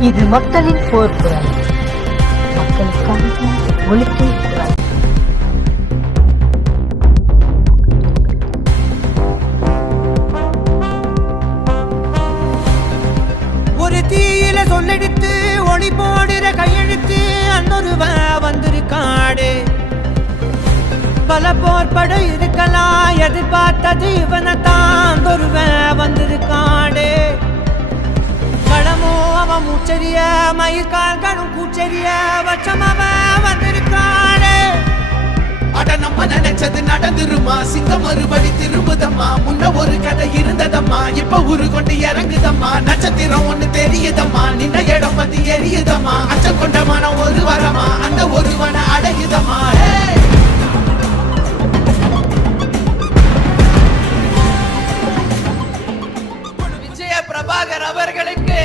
இது மக்களின் போர்க்குரல். மக்களுக்கான ஒலிக்கும் குரல். ஒரு தீயில சொல்லெடுத்து ஒளி போடுற கையெழுத்து அன்னொருவ வந்திருக்காடு பல போர்பட இருக்கலாம் எதிர்பார்த்தது இவனை தான் ஒருவன் வந்திருக்கான் கூச்சரிய மயிர்கால்களும் கூச்சரிய வச்சமவ வந்திருக்கானே அட நம்ம நினைச்சது நடந்துருமா? சிங்கம் மறுபடி திரும்புதம்மா? முன்ன ஒரு கதை இருந்ததம்மா? இப்ப உரு கொண்டு இறங்குதம்மா? நட்சத்திரம் ஒண்ணு தெரியுதம்மா? நின்ன இடம் பத்தி எரியுதம்மா? அச்சம் கொண்ட மனம் ஒரு வரமா? அந்த ஒரு ஒருவனை அடையுதம்மா? பிரபாகர் அவர்களுக்கு